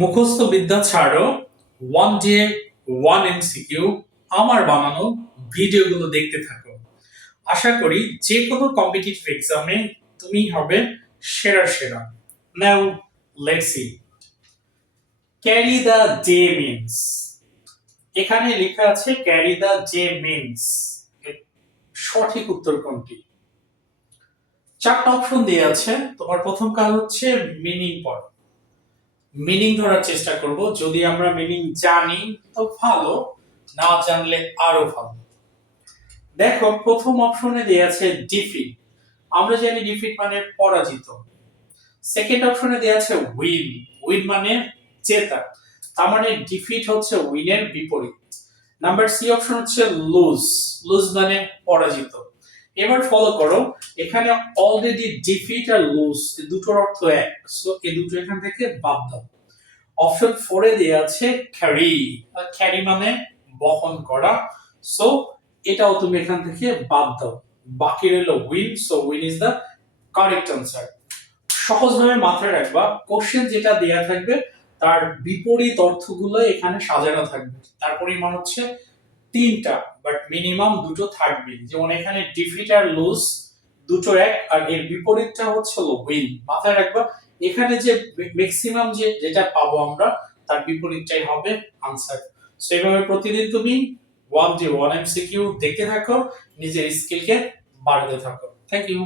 মুখস্থ বিদ্যা ছাড়ো, ওয়ান ডে ওয়ান এমসিকিউ আমার বানানো ভিডিওগুলো দেখতে থাকো। আশা করি যে কোনো কম্পিটিটিভ এক্সামে তুমি হবে সেরা সেরা। Now let's see. Carry the day means, এখানে লেখা আছে ক্যারি দ্য ডে মিন্স, সঠিক উত্তর কোনটি? চারটা অপশন দেওয়া আছে। তোমার প্রথম কাজ হচ্ছে মিনিং পড়া, মিনিং ধরার চেষ্টা করব। যদি আমরা মিনিং জানি তো ভালো, না জানলে আরো ভালো। দেখো প্রথম অপশনে দেয়া আছে ডিফিট, আমরা জানি ডিফিট মানে পরাজিত। সেকেন্ড অপশনে দেয়া আছে উইন, উইন মানে জেতা, তার মানে ডিফিট হচ্ছে উইনের বিপরীত। নাম্বার সি অপশন হচ্ছে লুজ, লুজ মানে পরাজিত। এবার ফলো করো, এখানে অলরেডি ডিফিট আর লুজ দুটোর অর্থ এক, সো এই দুটো এখান থেকে বাদ দাও। অপশন 4 এ দেয়া আছে ক্যারি, ক্যারি মানে বহন করা, সো এটাও তুমি এখান থেকে বাদ দাও। বাকি রইল win, so win is the correct answer. সহজভাবে মাথায় রাখবা, কোশ্চেন যেটা দেয়া থাকবে তার বিপরীত অর্থগুলো এখানে সাজানো থাকবে। তার পরিমাণ হচ্ছে তিনটা, বাট মিনিমাম দুটো থাকবে। যেমন এখানে ডিফিট আর লুজ দুটো এক, আর এর বিপরীতটা হচ্ছে উইন। মাথায় রাখবা এখানে যে ম্যাক্সিমাম যেটা পাবো আমরা তার বিপরীতটাই হবে আনসার। সো এইভাবে প্রতিদিন তুমি ওয়ান ডে ওয়ান এমসিকিউ দেখতে থাকো, নিজের স্কিলকে বাড়াতে থাকো। Thank you.